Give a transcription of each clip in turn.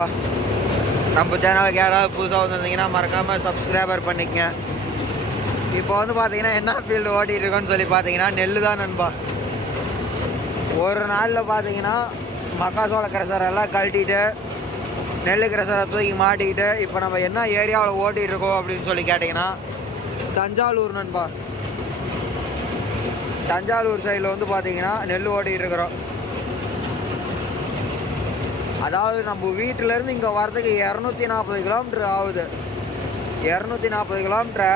நம்ம சேனலுக்கு யாராவது புதுசாக வந்திருந்தீங்கன்னா மறக்காமல் சப்ஸ்கிரைபர் பண்ணிக்கங்க. இப்போ வந்து பார்த்தீங்கன்னா என்ன ஃபீல்டு ஓட்டிகிட்டு இருக்கோன்னு சொல்லி பார்த்தீங்கன்னா நெல் தான் நண்பா. ஒரு நாளில் பார்த்தீங்கன்னா மக்காசோள கிரசர் எல்லாம் கழட்டிட்டு நெல் கிரசரை தூக்கி மாட்டிக்கிட்டு இப்போ நம்ம என்ன ஏரியாவில் ஓட்டிகிட்டு இருக்கோம் அப்படின்னு சொல்லி கேட்டிங்கன்னா தஞ்சாவூர் நண்பா. தஞ்சாவூர் சைடில் வந்து பார்த்தீங்கன்னா நெல் ஓட்டிகிட்டு இருக்கிறோம். அதாவது நம்ம வீட்டிலேருந்து இங்கே வரதுக்கு இரநூத்தி நாற்பது கிலோமீட்டர் ஆகுது. இரநூத்தி நாற்பது கிலோமீட்டரை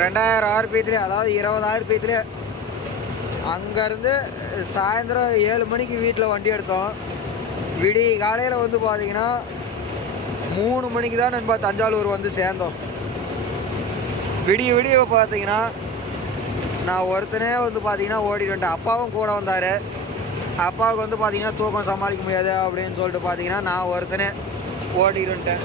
ரெண்டாயிரம் ஆர்பிஎத்துலேயே அதாவது இருபது ஆர்பிஎத்துலேயே அங்கேருந்து சாயந்தரம் ஏழு மணிக்கு வீட்டில் வண்டி எடுத்தோம். விடி காலையில் வந்து பார்த்தீங்கன்னா மூணு மணிக்கு தான் நண்பா தஞ்சாவூர் வந்து சேர்ந்தோம். விடிய விடிய பார்த்தீங்கன்னா நான் ஒருத்தனே வந்து பார்த்தீங்கன்னா ஓடிட்டு வந்துட்டேன். அப்பாவும் கூட வந்தார். அப்பாவுக்கு வந்து பார்த்தீங்கன்னா தூக்கம் சமாளிக்க முடியாது அப்படின்னு சொல்லிட்டு பார்த்தீங்கன்னா நான் ஒருத்தனே ஓடிடுன்ட்டேன்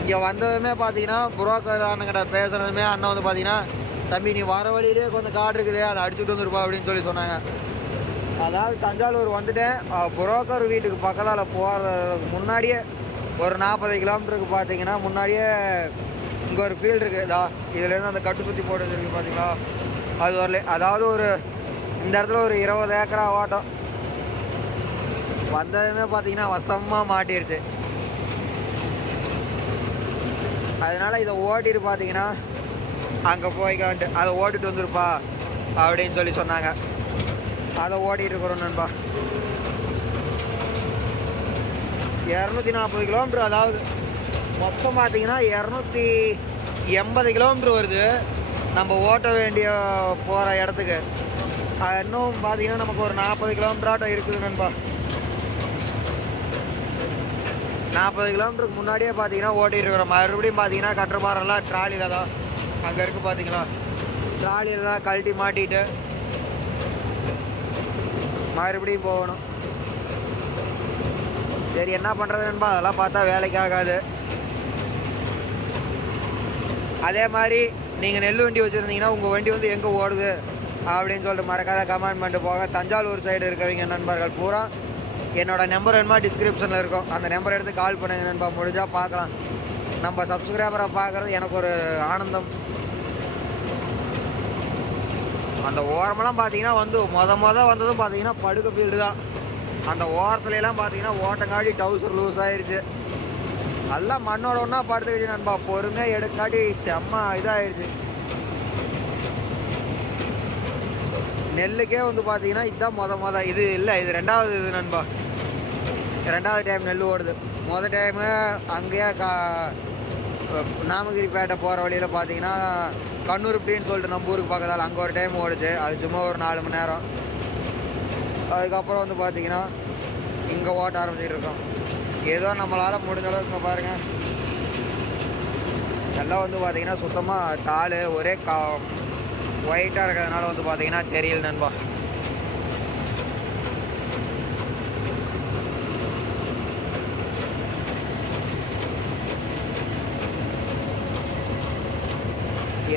இங்கே வந்ததுமே பார்த்தீங்கன்னா புரோக்கர் அண்ணங்கிட்ட பேசுனதுமே அண்ணன் வந்து பார்த்தீங்கன்னா தம்பி நீ வர வழியிலே கொஞ்சம் காடு இருக்குது அதை அடிச்சுட்டு வந்துருப்பா அப்படின்னு சொல்லி சொன்னாங்க. அதாவது தஞ்சாவூர் வந்துட்டேன். புரோக்கர் வீட்டுக்கு பக்கத்தால் போகிறதுக்கு முன்னாடியே ஒரு நாற்பது கிலோமீட்டருக்கு பார்த்தீங்கன்னா முன்னாடியே இங்கே ஒரு ஃபீல்டு இருக்குது இதா இதுலேருந்து அந்த கட்டு சுற்றி போட்டு வச்சுருக்கு பார்த்தீங்களா அது வரல. அதாவது ஒரு இந்த இடத்துல ஒரு இருபது ஏக்கரா ஓட்டம் வந்ததுமே பார்த்தீங்கன்னா வசமாக மாட்டிருச்சு. அதனால் இதை ஓட்டிட்டு பார்த்தீங்கன்னா அங்கே போய்க்கான்ட்டு அதை ஓட்டிட்டு வந்துருப்பா அப்படின்னு சொல்லி சொன்னாங்க. அதை ஓட்டிகிட்டு இருக்கிறோம் நண்பா. இரநூத்தி நாற்பது கிலோமீட்டர் அதாவது மொத்தம் பார்த்தீங்கன்னா இரநூத்தி எண்பது கிலோமீட்டர் வருது. நம்ம ஓட்ட வேண்டிய போகிற இடத்துக்கு. இன்னும் பார்த்தீங்கன்னா நமக்கு ஒரு நாற்பது கிலோமீட்டராட்டம் இருக்குது நண்பா. நாற்பது கிலோமீட்டருக்கு முன்னாடியே பார்த்தீங்கன்னா ஓட்டிட்டு இருக்கிறோம். மறுபடியும் பார்த்தீங்கன்னா கட்டுப்பாரெல்லாம் ட்ராலியில் தான் அங்கே இருக்குது பார்த்தீங்களா ட்ராலியில் தான் கழட்டி மாட்டிட்டு மறுபடியும் போகணும். சரி என்ன பண்ணுறது நண்பா? அதெல்லாம் பார்த்தா வேலைக்கு ஆகாது. அதே மாதிரி நீங்கள் நெல் வண்டி வச்சுருந்தீங்கன்னா உங்கள் வண்டி வந்து எங்கே ஓடுது அப்படின்னு சொல்லிட்டு மறக்காத கமெண்ட் பண்ணிட்டு போக தஞ்சாவூர் சைடு இருக்கிறவங்க நண்பர்கள் பூரா என்னோடய நம்பர் வேணுமா டிஸ்கிரிப்ஷனில் இருக்கும். அந்த நம்பர் எடுத்து கால் பண்ணுங்க நண்பா. முடிஞ்சால் பார்க்கலாம். நம்ம சப்ஸ்கிரைபரை பார்க்குறது எனக்கு ஒரு ஆனந்தம். அந்த ஓரமெல்லாம் பார்த்தீங்கன்னா வந்து மொத மொதல் வந்ததும் பார்த்தீங்கன்னா படுக்க ஃபீல்டு தான். அந்த ஓரத்துலலாம் பார்த்தீங்கன்னா ஓட்டங்காடி டவுசர் லூஸ் ஆயிடுச்சு நல்லா மண்ணோட ஒன்றா படுத்துக்கிச்சு நண்பா. பொறுமையாக எடுக்காட்டி செம்ம இதாகிடுச்சு நெல்லுக்கே வந்து பார்த்தீங்கன்னா இதுதான் மொத மொதல் இது இல்லை இது ரெண்டாவது இது நண்பா. ரெண்டாவது டைம் நெல் ஓடுது. மொதல் டைமு அங்கேயே கா நாமகிரிப்பேட்டை போகிற வழியில் பார்த்தீங்கன்னா கண்ணூர் இப்படின்னு சொல்லிட்டு நம்ம ஊருக்கு பக்கத்தால் அங்கே ஒரு டைம் ஓடுச்சு. அது சும்மா ஒரு நாலு மணி நேரம். அதுக்கப்புறம் வந்து பார்த்தீங்கன்னா இங்கே ஓட்ட ஆரம்பிச்சிட்டு இருக்கோம். ஏதோ நம்மளால் முடிஞ்ச அளவுக்கு பாருங்கள் எல்லாம் வந்து பார்த்தீங்கன்னா சுத்தமாக தாள் ஒரே கா ஒயிட்டாக இருக்கிறதுனால வந்து பார்த்தீங்கன்னா தெரியல நண்பா.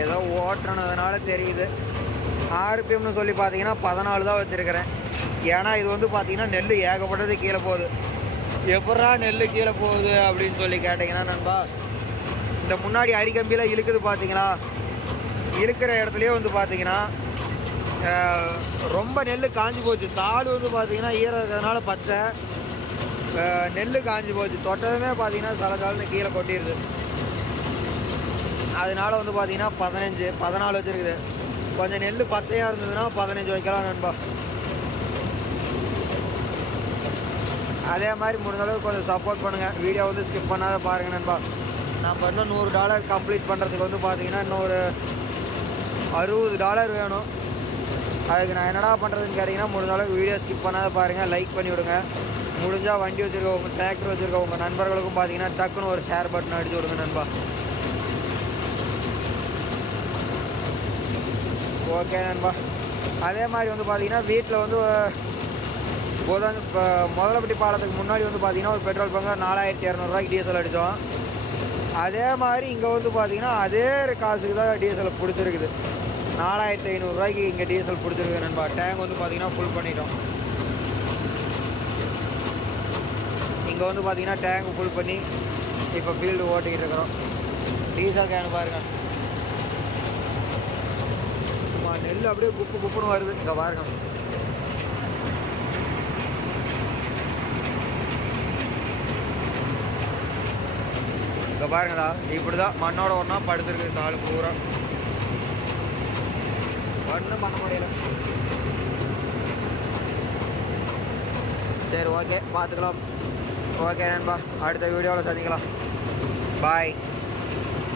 ஏதோ ஓட்டுனதுனால தெரியுது. ஆர்பிஎம்னு சொல்லி பார்த்தீங்கன்னா பதினாலு தான் வச்சுருக்கிறேன். ஏன்னா இது வந்து பார்த்தீங்கன்னா நெல் ஏகப்பட்டது கீழே போகுது. எப்படா நெல் கீழே போகுது அப்படின்னு சொல்லி கேட்டிங்கன்னா நண்பா இந்த முன்னாடி அரிக்கம்பியில் இழுக்குது பார்த்தீங்களா இழுக்கிற இடத்துலையே வந்து பார்த்தீங்கன்னா ரொம்ப நெல் காஞ்சி போச்சு. தாடு வந்து பார்த்தீங்கன்னா ஈரம் இருக்கிறதுனால பச்சை நெல் காஞ்சி போச்சு. தொட்டதுமே பார்த்தீங்கன்னா தலை தலைன்னு கீழே கொட்டிடுது. அதனால வந்து பார்த்தீங்கன்னா பதினஞ்சு பதினாலு வச்சுருக்குது. கொஞ்சம் நெல் பச்சையாக இருந்ததுன்னா பதினஞ்சு வைக்கலாம் நண்பா. அதே மாதிரி முடிஞ்ச அளவுக்கு கொஞ்சம் சப்போர்ட் பண்ணுங்கள் வீடியோ வந்து ஸ்கிப் பண்ணாத பாருங்கள் நண்பா. நம்ம இன்னும் நூறு டாலர் கம்ப்ளீட் பண்ணுறதுக்கு வந்து பார்த்தீங்கன்னா இன்னும் ஒரு அறுபது டாலர் வேணும். அதுக்கு நான் என்னடா பண்ணுறதுன்னு கேட்டிங்கன்னா முடிஞ்ச அளவுக்கு வீடியோ ஸ்கிப் பண்ணாத பாருங்கள் லைக் பண்ணி விடுங்க. முடிஞ்சால் வண்டி வச்சுருக்க உங்கள் டிராக்டர் வச்சுருக்க உங்கள் நண்பர்களுக்கும் பார்த்தீங்கன்னா டக்குன்னு ஒரு ஷேர் பட்டன் அடிச்சு விடுங்க நண்பா. ஓகே நண்பா. அதே மாதிரி வந்து பார்த்தீங்கன்னா வீட்டில் வந்து போதும் இப்போ முதலப்பட்டி பாலத்துக்கு முன்னாடி வந்து பார்த்தீங்கன்னா ஒரு பெட்ரோல் பங்கில் நாலாயிரத்தி இரநூறுவாய்க்கு டீசல் அடித்தோம். அதே மாதிரி இங்கே வந்து பார்த்தீங்கன்னா அதே காசுக்கு தான் டீசல் பிடிச்சிருக்குது. நாலாயிரத்தி ஐநூறுரூவாய்க்கு இங்கே டீசல் பிடிச்சிருக்கு நண்பா. டேங்க் வந்து பார்த்தீங்கன்னா ஃபுல் பண்ணிட்டோம். இங்கே வந்து பார்த்தீங்கன்னா டேங்க் ஃபுல் பண்ணி இப்போ ஃபீல்டு ஓட்டிக்கிட்டு இருக்கிறோம். டீசல் கேனு பாருங்க. நெல் அப்படியே குப்பு குப்புன்னு வருது. இங்கே பாருங்க. இங்கே பாருங்கடா. இப்படி தான் மண்ணோட ஒன்றா படுத்துருக்கு தாள் பூரா. ஒன்றும் பண்ண முடியல சரி ஓகே பார்த்துக்கலாம். ஓகே நண்பா. அடுத்த வீடியோவில் சந்திக்கலாம். பாய்